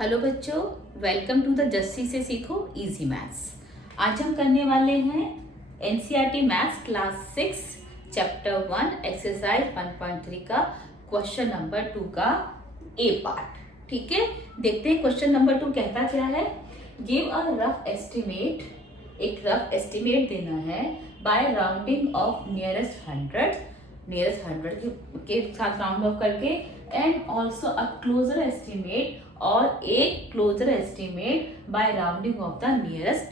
Hello बच्चों, welcome to the Jassi से सीखो इजी मैथ्स। आज हम करने वाले हैं NCERT maths class 6 chapter 1 exercise 1.3 का क्वेश्चन नंबर 2 का ए पार्ट। ठीक है, देखते हैं क्वेश्चन नंबर 2 कहता क्या है। गिव अ रफ एस्टिमेट, एक रफ एस्टिमेट देना है बाय राउंडिंग ऑफ नियरेस्ट 100 के साथ राउंड ऑफ करके, and also a closer estimate और एक closer estimate by rounding off the nearest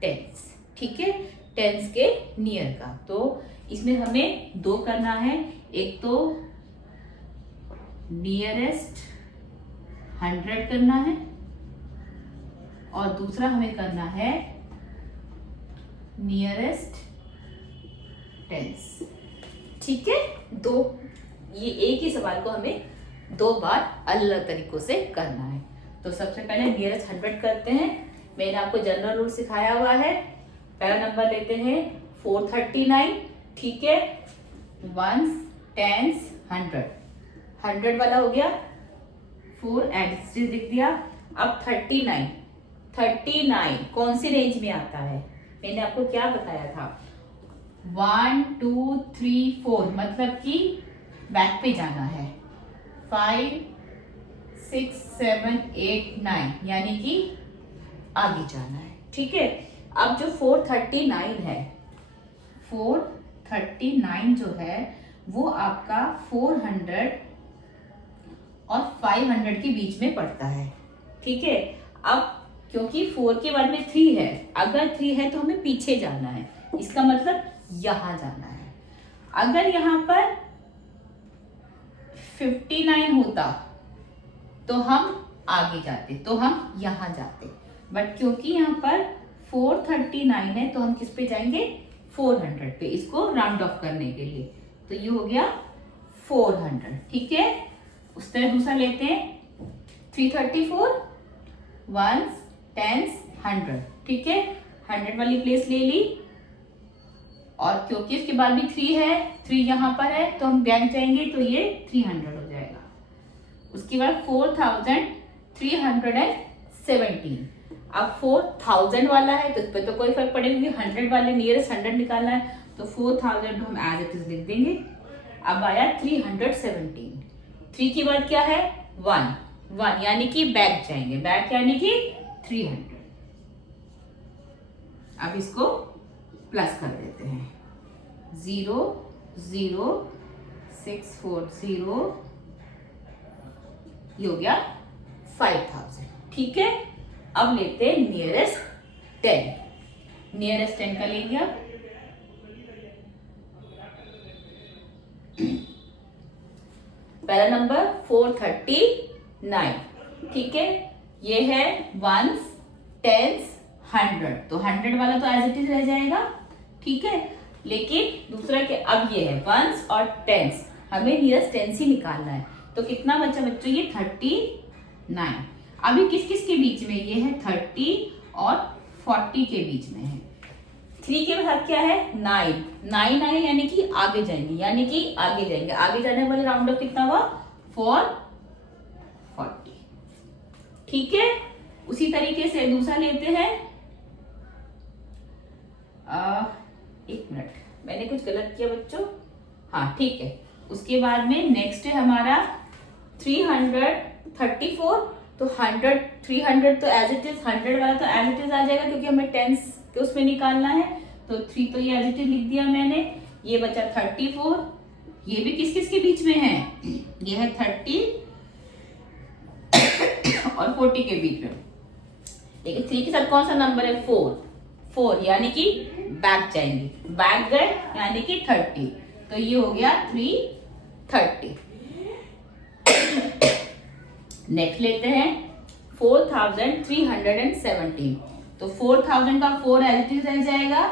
tens. ठीक है, टेंस के नियर का। तो इसमें हमें दो करना है, एक तो नियरेस्ट 100 करना है और दूसरा हमें करना है नियरेस्ट टेंस। ठीक है, दो, ये एक ही सवाल को हमें दो बार अलग अलग तरीकों से करना है। तो सबसे पहले नियरेस्ट 100 करते हैं। मैंने आपको जनरल रूल सिखाया हुआ है। पहला नंबर लेते हैं 439। ठीक है, वंस, टेंस, 100 वाला हो गया, 4 एडिशन लिख दिया। अब 39 कौन सी रेंज में आता है? मैंने आपको क्या बताया था? 1 2 3 4 मतलब कि बैक पे जाना है। 5 6 7 8 9 यानी कि आगे जाना है। ठीक है, अब जो 439 है, 439 जो है वो आपका 400 और 500 के बीच में पड़ता है। ठीक है, अब क्योंकि 4 के बाद में 3 है, अगर 3 है तो हमें पीछे जाना है, इसका मतलब यहां जाना है। अगर यहां पर 59 होता तो हम आगे जाते, तो हम यहां जाते, बट क्योंकि यहां पर 439 है तो हम किस पे जाएंगे? 400 पे, इसको राउंड ऑफ करने के लिए। तो ये हो गया 400। ठीक है, उस तरह दूसरा लेते हैं 334 वंस, टेंस, 100। ठीक है, 100 वाली प्लेस ले ली और क्योंकि इसके बाद भी 3 है, 3 यहाँ पर है तो हम बैक जाएंगे तो ये 300 हो जाएगा। उसके बाद 4317। अब 4000 वाला है तो इस पर तो कोई फर्क पड़ेगा क्योंकि 100 वाले नियरेस्ट 100 निकालना है, तो 4000 हम एज इट इज लिख देंगे। अब आया 317। 3 के बाद क्या है? 1 यानी कि बैक जाएंगे, बैक यानी कि 300। अब इसको प्लस कर देते हैं, 0 0 640, ये हो गया 5000। ठीक है, अब लेते हैं नियरेस्ट 10। नियरेस्ट 10 का लेंगे अब। पहला नंबर 439। ठीक है, ये है वंस, टेंस, 100, तो 100 वाला तो एज इट इज रह जाएगा। ठीक है, लेकिन दूसरा के अब ये है वंस और टेंस, हमें नियरेस्ट टेंस ही निकालना है। तो कितना बचा बच्चों? ये 39। अभी किस किस के बीच में? ये है 30 और 40 के बीच में है। 3 के बाद क्या है? 9 आए यानी कि आगे जाएंगे, यानी कि आगे जाएंगे, आगे जाने वाले राउंड ऑफ कितना हुआ? 440। ठीक है, उसी तरीके से दूसरा लेते हैं। एक मिनट, मैंने कुछ गलत किया बच्चों। हाँ ठीक है, उसके बाद में नेक्स्ट है हमारा 334। तो 300 तो एज इट इज, 100 वाला तो एज इट इज आ जाएगा क्योंकि हमें टेंस के उसमें निकालना है। तो 3 तो ये एज इट इज लिख दिया मैंने। ये बचा 34, ये भी किस किस के बीच में है? ये है 30 और 40 के बीच में। लेकिन 3 के साथ कौन सा नंबर है? 4 यानी कि बैक जाएंगे, बैक गए यानी कि 30, तो ये हो गया 330। नेक्स्ट लेते हैं 4317। तो 4000 का 4 एज इट इज रह जाएगा,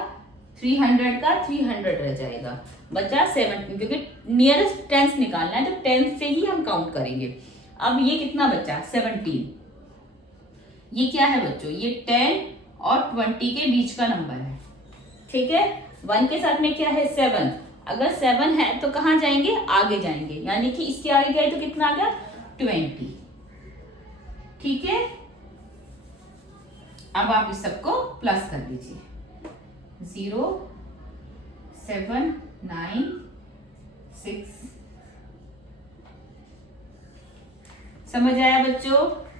300 का 300 रह जाएगा, बचा 17 क्योंकि नियरेस्ट टेंस निकालना है तो टेंस से ही हम काउंट करेंगे। अब ये कितना बचा? 17। ये क्या है बच्चों? ये 10 और 20 के बीच का नंबर है। ठीक है, 1 के साथ में क्या है? 7। अगर 7 है तो कहाँ जाएंगे? आगे जाएंगे, यानी कि इसके आगे गए तो कितना आ गया? 20। ठीक है, अब आप इस सबको प्लस कर लीजिए। 0,796। समझ आया बच्चों?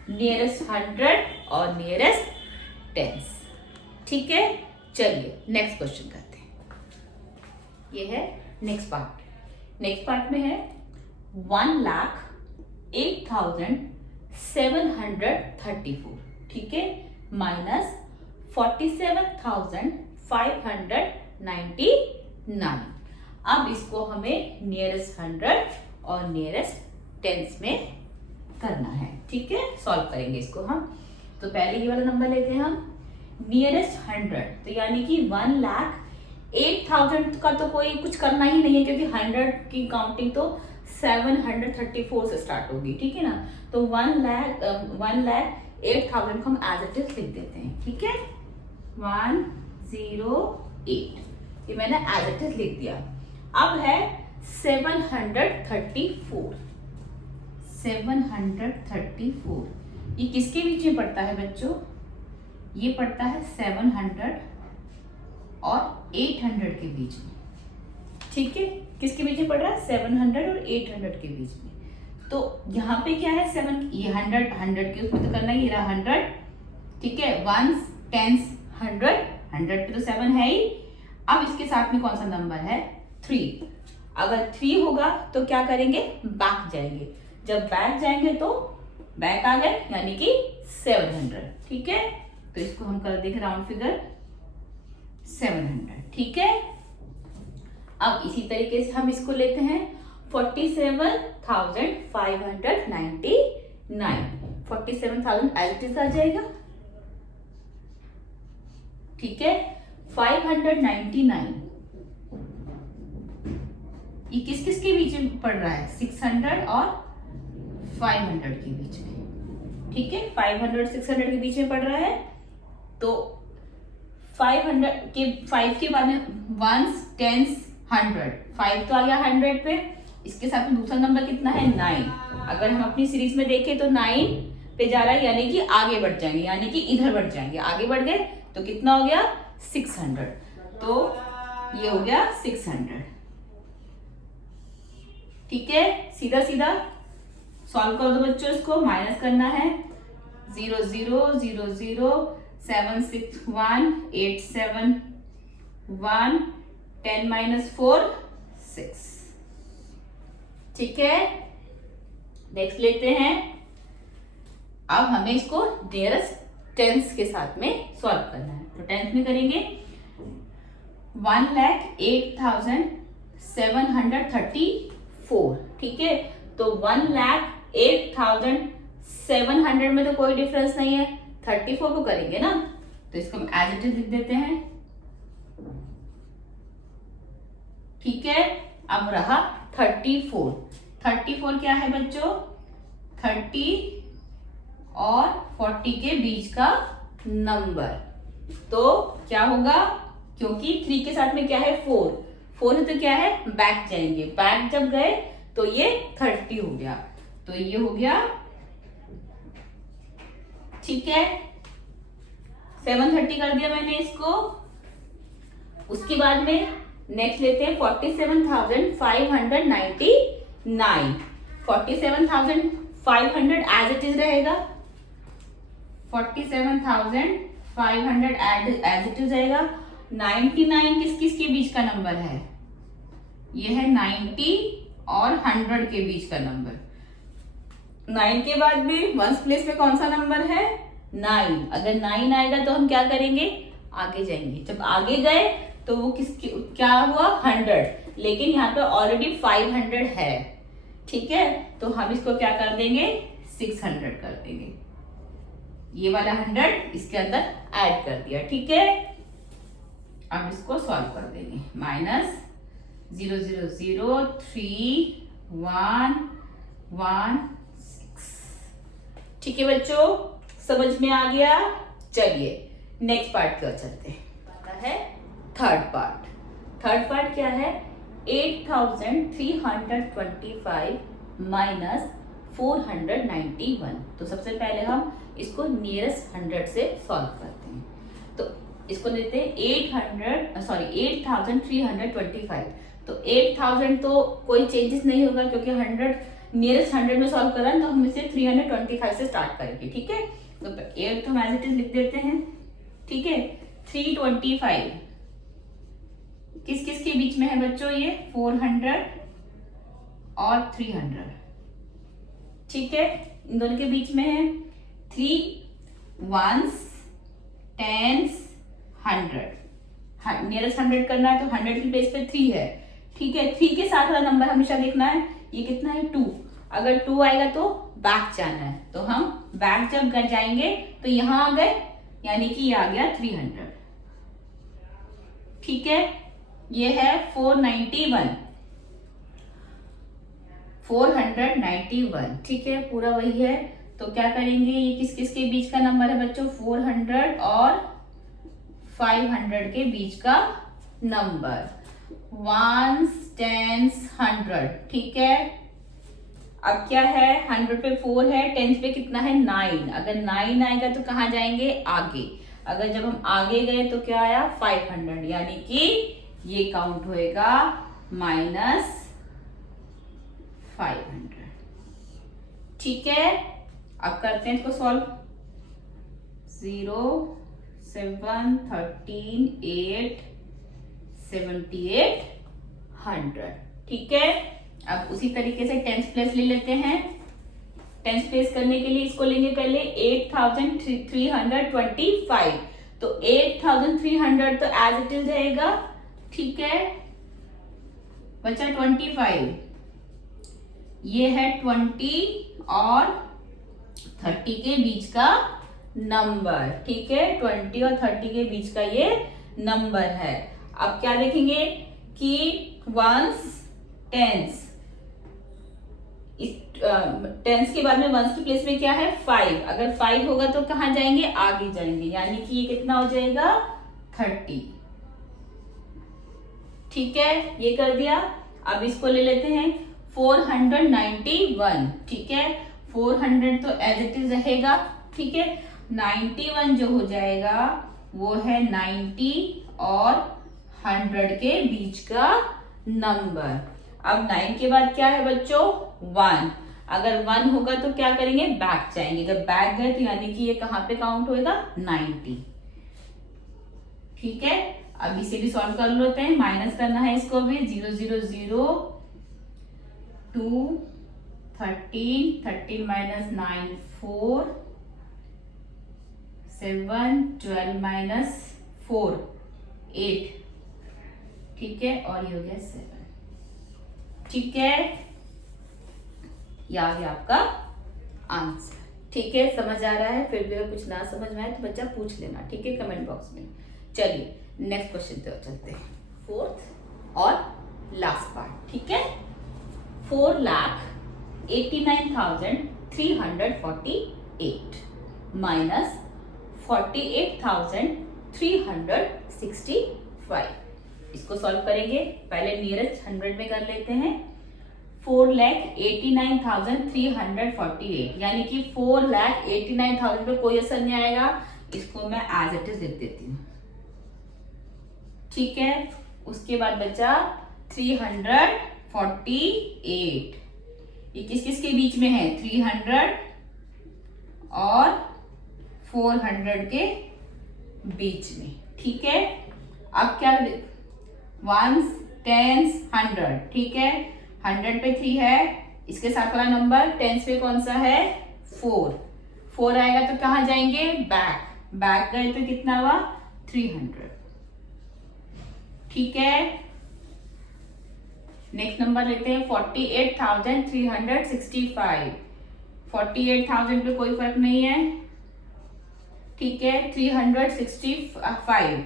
नियरेस्ट 100 और नियरेस्ट 10। ठीक है, चलिए नेक्स्ट क्वेश्चन करते हैं। ये है नेक्स्ट पार्ट। नेक्स्ट पार्ट में है 1,08,734, ठीक है, माइनस 47,599। अब इसको हमें नियरेस्ट 100 और नियरेस्ट 10 में करना है। ठीक है, सॉल्व करेंगे इसको हम। तो पहले ये वाला नंबर लेते हैं हम, नियरेस्ट 100, तो यानी कि 1,08,000 का तो कोई कुछ करना ही नहीं है, क्योंकि 100 की काउंटिंग तो 734 से स्टार्ट होगी। ठीक है ना, तो 1,08,000 को हम एज इट इज लिख देते हैं। ठीक है, 108, ये मैंने एज इट इज लिख दिया। अब है 734। 734 ये किसके बीच में पड़ता है बच्चों? ये पड़ता है 700 और 800 के बीच में। ठीक है, किसके बीच में पड़ रहा है? 700 और 800 के बीच में। तो यहाँ पे क्या है? 7, ये 100 के उसमें तो करना ही रहा 100। ठीक है, 1s 10s 100 पे तो 7 है ही। अब इसके साथ में कौन सा नंबर है? 3। अगर 3 होगा तो क्या करेंगे? बैक जाएंगे। जब बैक जाएंगे तो बैक आ गए, यानी कि 700। ठीक है, तो इसको हम कर देंगे राउंड फिगर 700। ठीक है, अब इसी तरीके से हम इसको लेते हैं 47,599। 47,000 एज इट इज आ जाएगा। ठीक है, 599 ये किस किस के बीच में पड़ रहा है? 600 और 500 के बीच में। ठीक है, 500 600 के बीच में पड़ रहा है। तो 500 के 5 के बाद में 1s 10s 100, 5 तो आ गया 100 पे। इसके साथ में दूसरा नंबर कितना है? 9। अगर हम अपनी सीरीज में देखें तो 9 पे जा रहा है, यानी कि आगे बढ़ जाएंगे, यानी कि इधर बढ़ जाएंगे। आगे बढ़ गए तो कितना हो गया? 600। तो ये हो गया 600। ठीक है, सीधा सीधा सॉल्व कर दो बच्चों। इसको माइनस करना है। 0 0 0 0 7 6 1 8 7 1 10 - 4 6। ठीक है, नेक्स्ट लेते हैं। अब हमें इसको नियरेस्ट 10s के साथ में सॉल्व करना है। तो 10s में करेंगे 1,08,734। ठीक है, तो 1,08,700 में तो कोई डिफरेंस नहीं है, 34 को करेंगे ना, तो इसको हम एज इट इज लिख देते हैं। ठीक है, अब रहा 34। 34 क्या है बच्चों? 30 और 40 के बीच का नंबर। तो क्या होगा? क्योंकि 3 के साथ में क्या है? 4 है, तो क्या है? बैक जाएंगे। बैक जब गए तो ये 30 हो गया, तो ये हो गया। ठीक है, 730 कर दिया मैंने इसको। उसके बाद में नेक्स्ट लेते हैं 47,599। 47,500 एज इट इज रहेगा। 47,500 एज इट इज रहेगा। 99 किस किस के बीच का नंबर है? ये है 90 और 100 के बीच का नंबर। 9 के बाद में 1s प्लेस में कौन सा नंबर है? 9। अगर 9 आएगा तो हम क्या करेंगे? आगे जाएंगे। जब आगे गए तो वो क्या हुआ? 100, लेकिन यहाँ पे ऑलरेडी 500 है। ठीक है, तो हम इसको क्या कर देंगे? 600 कर देंगे। ये वाला 100 इसके अंदर ऐड कर दिया। ठीक है, अब इसको सॉल्व कर देंगे। -0 0 0 3 1 1 6। ठीक है बच्चों, समझ में आ गया? चलिए नेक्स्ट पार्ट की ओर चलते हैं। आता है थर्ड पार्ट। थर्ड पार्ट क्या है? 8,325 - 491। तो सबसे पहले हम इसको नियरेस्ट 100 से सॉल्व करते हैं। तो इसको लेते हैं 8325। तो 8000 तो कोई चेंजेस नहीं होगा क्योंकि 100 नियरेस्ट 100 में सॉल्व कर रहा है, तो हम इसे 325 से स्टार्ट करेंगे। ठीक है, तो 8 तो हम एज इट इज लिख देते हैं। ठीक है, 325 किस किस के बीच में है बच्चों? ये 400 और 300। ठीक है, इन दोनों के बीच में है। 3 1s 10s 100। नियरेस्ट 100 करना है तो 100 की प्लेस पे 3 है। ठीक है, 3 के साथ वाला नंबर हमेशा देखना है। ये कितना है? 2। अगर 2 आएगा तो बैक जाना है, तो हम बैक जब जाएंगे तो यहां आ गए, यानी कि ये आ गया 300। ठीक है, ये है 491। ठीक है, पूरा वही है। तो क्या करेंगे, ये किस किस के बीच का नंबर है बच्चों? 400 और 500 के बीच का नंबर। 1s 10s 100। ठीक है, अब क्या है? 100 पे 4 है, 10s पे कितना है? 9। अगर 9 आएगा तो कहाँ जाएंगे? आगे। अगर जब हम आगे गए तो क्या आया? 500, यानी कि ये काउंट होएगा -500। ठीक है, अब करते हैं इसको सॉल्व। 0 7 13 8 78 100। ठीक है, अब उसी तरीके से 10s प्लेस ले लेते हैं। 10s प्लेस करने के लिए इसको लेंगे पहले 8325। तो 8300 तो एज इट इज रहेगा। ठीक है, बचा 25। ये है 20 और 30 के बीच का नंबर। ठीक है, 20 और 30 के बीच का ये नंबर है। अब क्या देखेंगे कि 1s 10s, टेंस के बाद में 1s की प्लेस में क्या है? 5। अगर 5 होगा तो कहां जाएंगे? आगे जाएंगे, यानी कि ये कितना हो जाएगा? 30। ठीक है, ये कर दिया। अब इसको ले लेते हैं 491। ठीक है, 400 तो एज इट इज रहेगा। ठीक है, 91 जो हो जाएगा वो है 90 और 100 के बीच का नंबर। अब 9 के बाद क्या है बच्चों? 1। अगर 1 होगा तो क्या करेंगे? बैक जाएंगे। अगर बैक गए तो यानी कि ये कहां पे काउंट होएगा? 90। ठीक है, अब इसे भी सॉल्व कर लेते हैं। माइनस करना है इसको भी। 0 0 0 2 13 13 माइनस 9 4 7 12 माइनस 4 8। ठीक है, और ये हो गया 7। ठीक है, ये आ गया आपका आंसर। ठीक है, समझ आ रहा है? फिर भी अगर कुछ ना समझ में आए तो बच्चा पूछ लेना। ठीक है, कमेंट बॉक्स में। चलिए नेक्स्ट क्वेश्चन पे चलते हैं, 4th और लास्ट पार्ट। ठीक है, 4,89,348 माइनस 48,365। इसको सॉल्व करेंगे। पहले नियरेस्ट 100 में कर लेते हैं। 4,89,348, यानी कि 4,89,000 पे कोई असर नहीं आएगा। इसको मैं एज इट इज लिख देती हूँ। ठीक है, उसके बाद बचा 348। ये किस किस के बीच में है? 300 और 400 के बीच में। ठीक है, अब क्या? 1s 10s 100। ठीक है, 100 पे 3 है, इसके साथ वाला नंबर 10s पे कौन सा है? 4। 4 आएगा तो कहां जाएंगे? बैक। बैक गए तो कितना हुआ? 300। ठीक है, नेक्स्ट नंबर लेते हैं 48,365। 48,000 पे कोई फर्क नहीं है। ठीक है, 365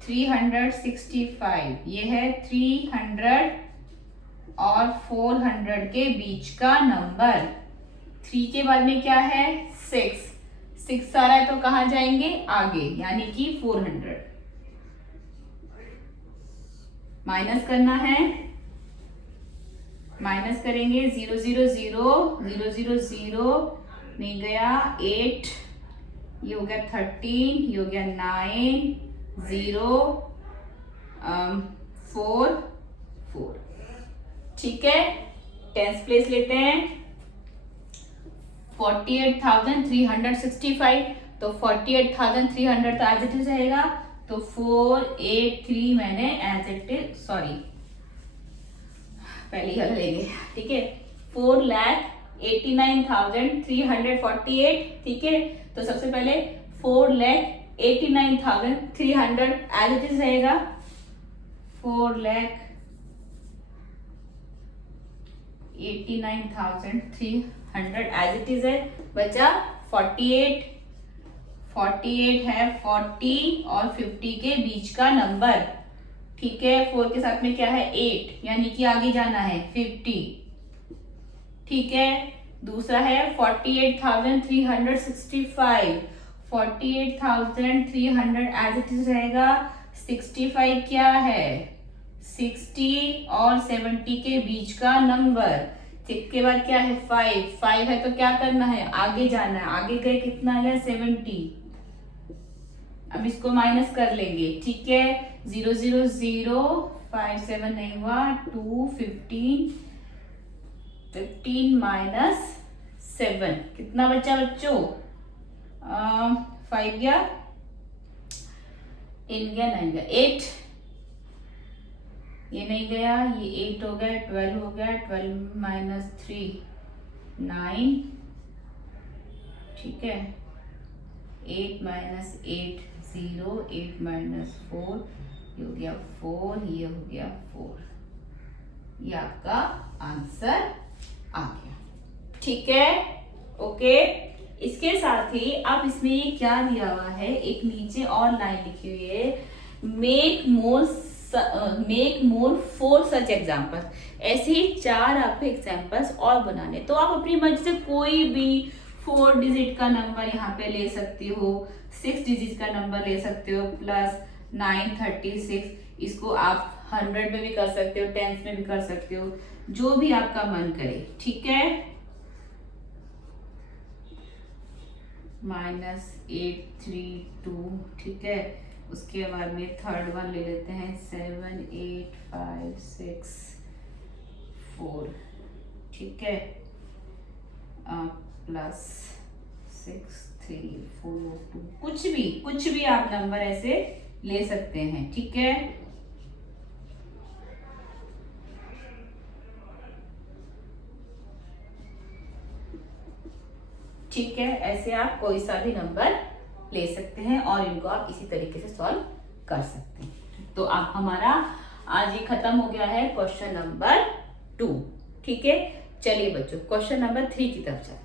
365 ये है 300 और 400 के बीच का नंबर। 3 के बाद में क्या है? 6 आ रहा है तो कहां जाएंगे? आगे, यानी कि 400। माइनस करना है। माइनस करेंगे 0 0 0 0 0 0 नहीं गया 8, ये हो गया 13, ये हो गया 9 0 4 4। ठीक है, टेंस प्लेस लेते हैं 48,365, तो 48,300 तो एज इट इज रहेगा, तो 483 मैंने एज इट इज, सॉरी पहले ही लेंगे। ठीक है, 4,89,348। ठीक है, तो सबसे पहले 4,89,300 एज इट इज रहेगा, 4,89,300 एज इट इज है। बचा 48, 48 है 40 और 50 के बीच का नंबर। ठीक है, 4 के साथ में क्या है 8, यानी कि आगे जाना है 50। ठीक है, दूसरा है 48,365, 48,300 एज इट इज रहेगा। 65 क्या है 60 और 70 के बीच का नंबर। इसके बाद क्या है 5, 5 है तो क्या करना है आगे जाना है, आगे गए कितना आ गया 70। अब इसको माइनस कर लेंगे। ठीक है, 0 0 0 5 7 नहीं हुआ 2 15 15 माइनस 7 कितना बचा बच्चों 5 गया, इन गया 9 गया 8, ये नहीं गया, ये 8 हो गया 12 हो गया, 12 माइनस 3 9। ठीक है, 8 माइनस 8 0, 8 माइनस 4 ये हो गया 4, ये हो गया 4। ये आपका आंसर आ गया। ठीक है, ओके। इसके साथ ही अब इसमें ये क्या दिया हुआ है, एक नीचे और लाइन लिखी हुई है, मेक मोर 4 सच एग्जाम्पल्स। ऐसे ही 4 आपको एग्जाम्पल्स और बनाने, तो आप अपनी मर्जी से कोई भी 4 डिजिट का नंबर यहाँ पे ले सकते हो, 6 डिजिट का नंबर ले सकते हो, प्लस 936। इसको आप 100 में भी कर सकते हो, 10 में भी कर सकते हो, जो भी आपका मन करे। ठीक है, -832। ठीक है, उसके बाद में थर्ड वन ले लेते हैं 7 8 5 6 4। ठीक है, प्लस 6 3 4 2, कुछ भी आप नंबर ऐसे ले सकते हैं। ठीक है, ठीक है, ऐसे आप कोई सा भी नंबर ले सकते हैं और इनको आप इसी तरीके से सॉल्व कर सकते हैं। तो आप हमारा आज ये खत्म हो गया है क्वेश्चन नंबर 2। ठीक है, चलिए बच्चों क्वेश्चन नंबर 3 की तरफ चलते हैं।